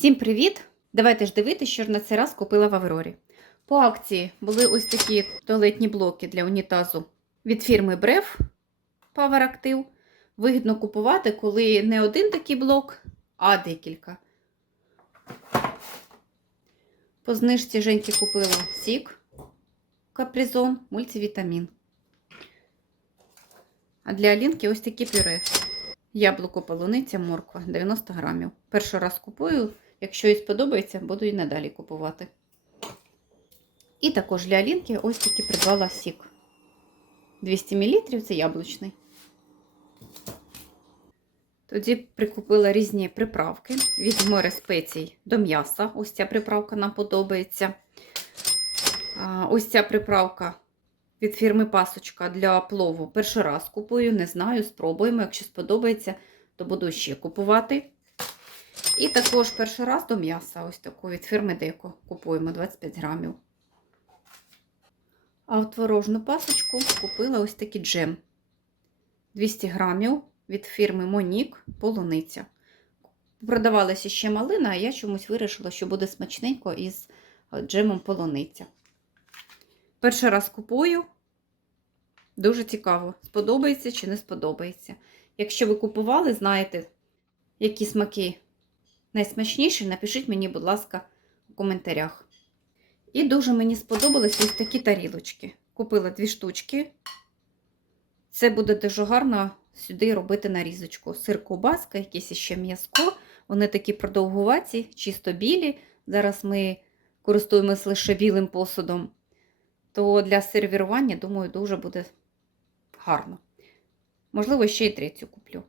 Всім привіт! Давайте ж дивитися, що на цей раз купила в Аврорі. По акції були ось такі туалетні блоки для унітазу від фірми Брев Power Active. Вигідно купувати, коли не один такий блок, а декілька. По знижці Женьки купила сік капризон, мультивітамін. А для Алінки ось такі пюре. Яблуко, полуниця, морква 90 грамів. Перший раз купую. Якщо їй сподобається, буду і надалі купувати. І також для Алінки ось таки придбала сік. 200 мл це яблучний. Тоді прикупила різні приправки від море спецій до м'яса. Ось ця приправка нам подобається. Ось ця приправка від фірми Пасочка для плову. Перший раз купую, не знаю, спробуємо. Якщо сподобається, то буду ще купувати. І також перший раз до м'яса, ось таку від фірми Деко. Купуємо 25 грамів. А в творожну пасочку купила ось такий джем. 200 грамів від фірми Монік полуниця. Продавалася ще малина, а я чомусь вирішила, що буде смачненько із джемом полуниця. Перший раз купую. Дуже цікаво, сподобається чи не сподобається. Якщо ви купували, знаєте, які смаки найсмачніші, напишіть мені, будь ласка, у коментарях. І дуже мені сподобались ось такі тарілочки. Купила дві штучки. Це буде дуже гарно сюди робити нарізочку. Сир ковбаска, якесь ще м'язко. Вони такі продовгуваті, чисто білі. Зараз ми користуємось лише білим посудом. То для сервірування, думаю, дуже буде гарно. Можливо, ще й третю куплю.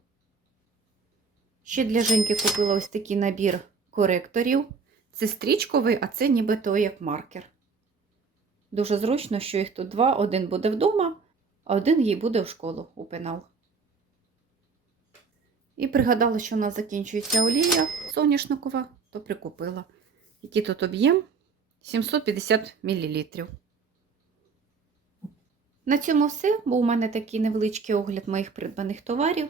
Ще для Женьки купила ось такий набір коректорів. Це стрічковий, а це нібито як маркер. Дуже зручно, що їх тут два. Один буде вдома, а один їй буде в школу у пенал. І пригадала, що у нас закінчується олія соняшникова, то прикупила. Який тут об'єм? 750 мл. На цьому все, бо у мене такий невеличкий огляд моїх придбаних товарів.